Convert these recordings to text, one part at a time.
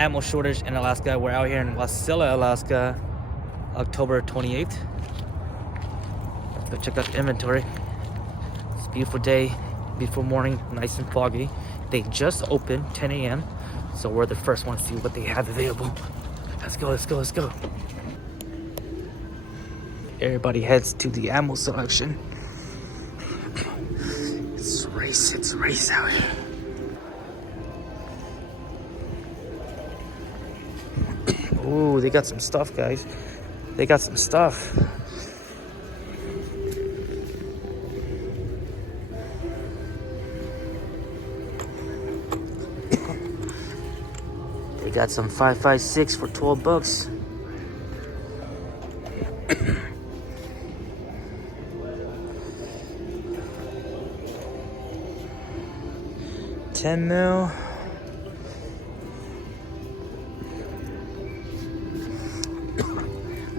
ammo shortage in Alaska. We're out here in Wasilla, Alaska, October 28th. Let's go check out the inventory. It's a beautiful day, beautiful morning, nice and foggy. They just opened 10 a.m. so we're the first ones to see what they have available. Let's go, let's go, let's go. Everybody heads to the ammo selection. It's a race out here. Ooh, they got some stuff, guys. They got some stuff. They got some 5.56 for $12. $10 mil.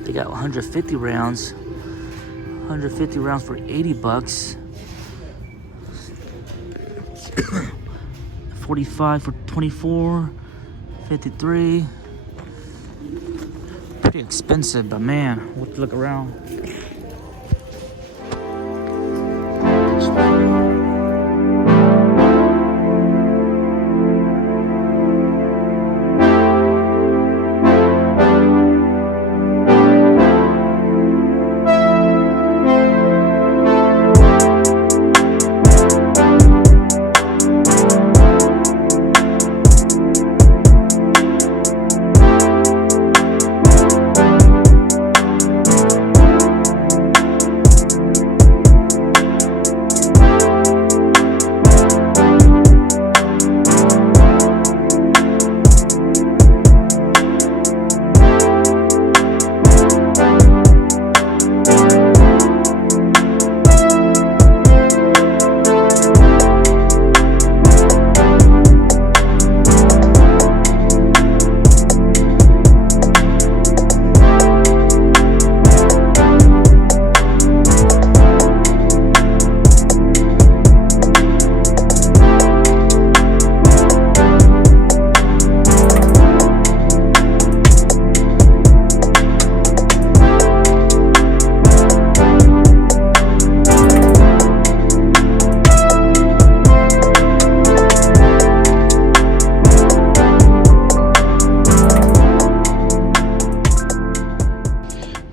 They got 150 rounds. 150 rounds for $80. 45 for 24. 53. Pretty expensive, but man, we'll look around.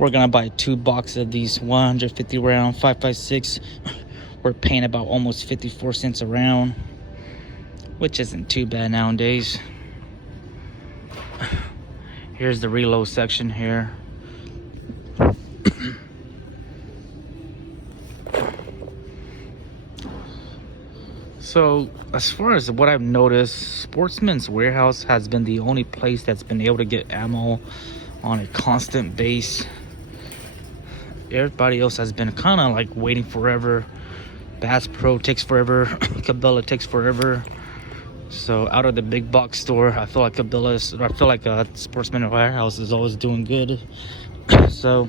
We're gonna buy 2 boxes of these 150 round 5.56. We're paying about almost 54 cents a round, which isn't too bad nowadays. Here's the reload section here. So as far as what I've noticed, Sportsman's warehouse has been the only place that's been able to get ammo on a constant base. Everybody else has been kind of like waiting forever. Bass Pro takes forever. Cabela takes forever. So out of the big box store, I feel like Sportsman Warehouse is always doing good. So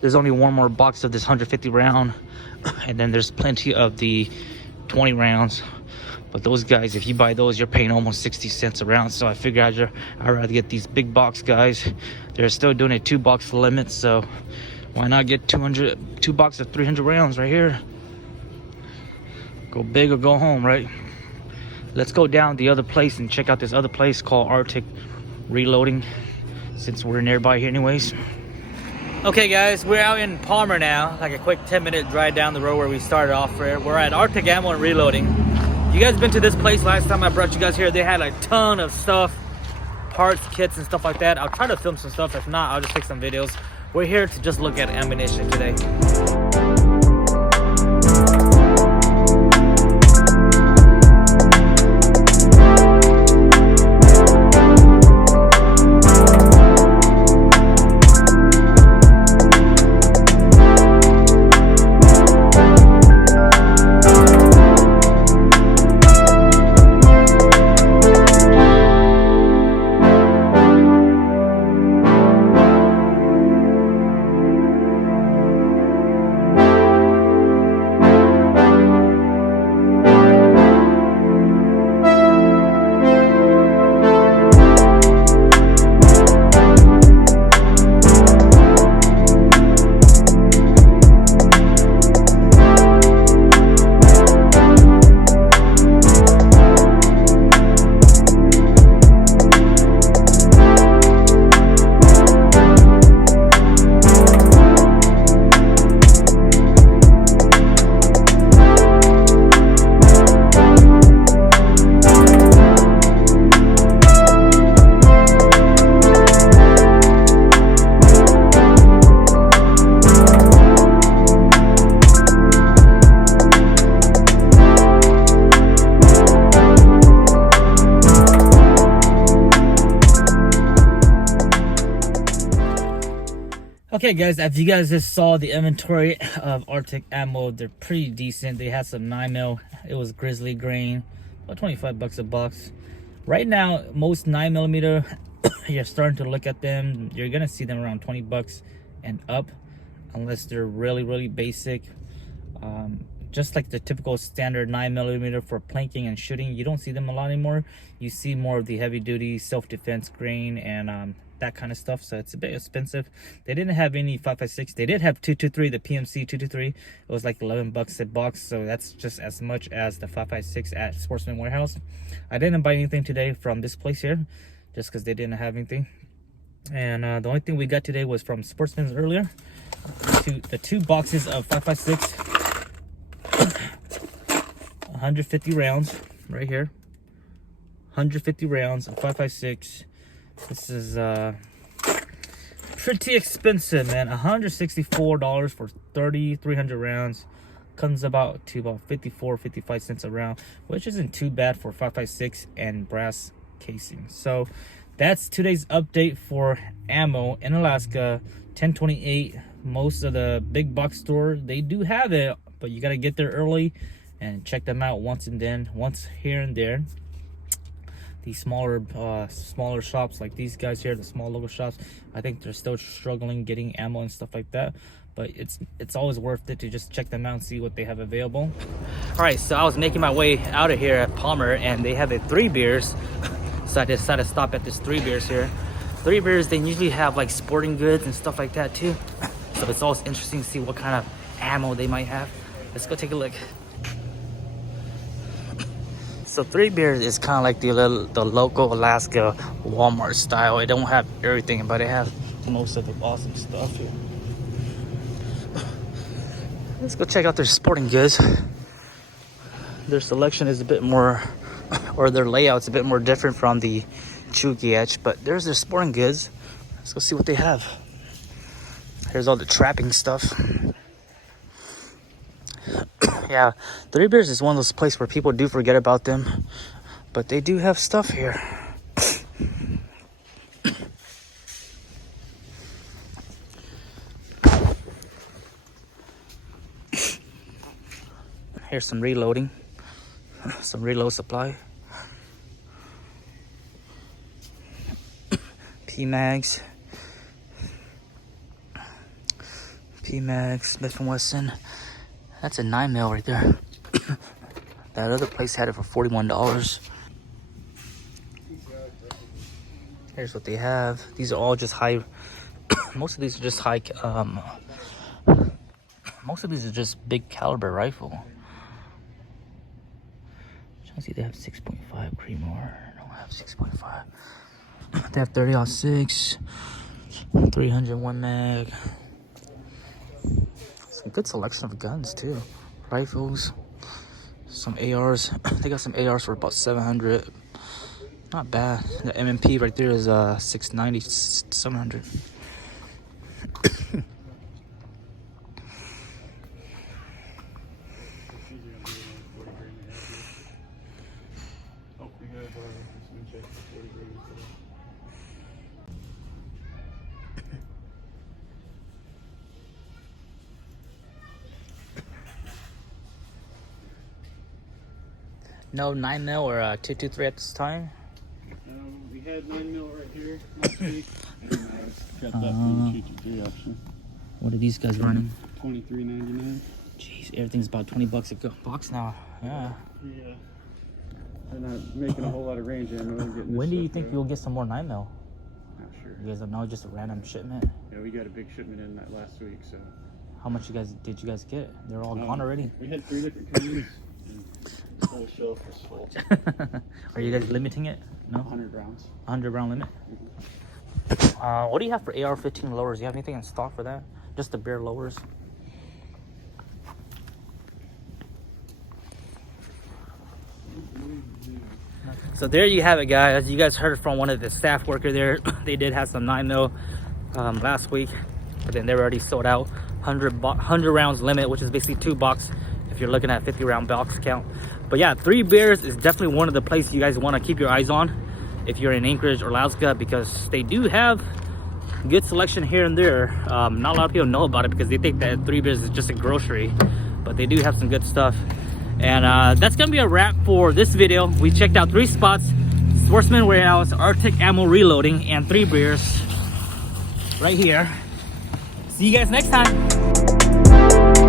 there's only one more box of this 150 round, and then there's plenty of the 20 rounds. But those guys, if you buy those, you're paying almost 60 cents a round. So I figured I'd rather get these big box guys. They're still doing a 2 box limit, so why not get 2 boxes of 300 rounds right here? Go big or go home, right? Let's go down the other place and check out this other place called Arctic Reloading, since we're nearby here anyways. Okay guys, we're out in Palmer now, like a quick 10-minute drive down the road where we started off. We're at Arctic Ammo and Reloading. You guys been to this place? Last time I brought you guys here, they had a ton of stuff, parts, kits, and stuff like that. I'll try to film some stuff. If not, I'll just take some videos. We're here to just look at ammunition today. Okay guys, as you guys just saw the inventory of Arctic ammo, they're pretty decent. They had some 9mm. It was grizzly grain, about 25 bucks a box. Right now, most 9mm, you're starting to look at them, you're gonna see them around 20 bucks and up, unless they're really basic. Just like the typical standard 9mm for planking and shooting, you don't see them a lot anymore. You see more of the heavy duty self-defense grain and that kind of stuff, so it's a bit expensive. They didn't have any 5.56. They did have 223, the PMC 223. It was like 11 bucks a box, so that's just as much as the 5.56 at Sportsman Warehouse. I didn't buy anything today from this place here, just because they didn't have anything. And the only thing we got today was from Sportsman's earlier. The two boxes of 5.56. 150 rounds right here. 150 rounds of 5.56. This is pretty expensive, man. $164 for 300 rounds. Comes about 55 cents a round, which isn't too bad for 5.56 and brass casing. So that's today's update for ammo in Alaska. 1028. Most of the big box store, they do have it, but you got to get there early and check them out once here and there. These smaller shops like these guys here, the small local shops, I think they're still struggling getting ammo and stuff like that, but it's always worth it to just check them out and see what they have available. All right, so I was making my way out of here at Palmer, and they have a 3 Beers, so I decided to stop at this 3 Beers here. 3 Beers, they usually have like sporting goods and stuff like that too, so it's always interesting to see what kind of ammo they might have. Let's go take a look. So 3 Beers is kind of like the local Alaska Walmart style. It don't have everything, but it has most of the awesome stuff here. Let's go check out their sporting goods. Their selection is a bit more, or their layout's a bit more different from the Chugiech, but there's their sporting goods. Let's go see what they have. Here's all the trapping stuff. Yeah, 3 Beers is one of those places where people do forget about them, but they do have stuff here. Here's some reloading, some reload supply. PMags, Smith & Wesson. That's a 9mm right there. That other place had it for $41. Here's what they have. These are all just high. Most of these are just high. Most of these are just big caliber rifle. Trying to see, they have 6.5 Creedmoor. Don't have 6.5. They have 30-06, 301 mag. Some good selection of guns too. Rifles, some ARs. They got some ARs for about 700. Not bad. The MMP right there is 690, 700. No 9mm or 223 at this time? We had 9mm right here last week. Got that for the 223 option. What are these guys running? $23.99. Jeez, everything's about 20 bucks a box now. Yeah. Yeah. They're not making a whole lot of range ammo. When do you think you'll get some more 9mm? Not sure. You guys don't know, just a random shipment? Yeah, we got a big shipment in that last week, so. How much did you guys get? They're all gone already. We had 3 different kinds. The whole shelf was full. Are you guys limiting it? No? 100 rounds. 100 round limit? What do you have for AR-15 lowers? Do you have anything in stock for that? Just the bare lowers? So there you have it, guys. You guys heard from one of the staff worker there. They did have some 9mm last week, but then they were already sold out. 100 rounds limit, which is basically 2 box if you're looking at 50 round box count. But yeah, 3 Beers is definitely one of the places you guys want to keep your eyes on if you're in Anchorage or Alaska, because they do have good selection here and there. Not a lot of people know about it because they think that Three Bears is just a grocery, but they do have some good stuff. And that's gonna be a wrap for this video. We checked out 3 spots: Sportsman Warehouse, Arctic Ammo Reloading, and Three Bears right here. See you guys next time.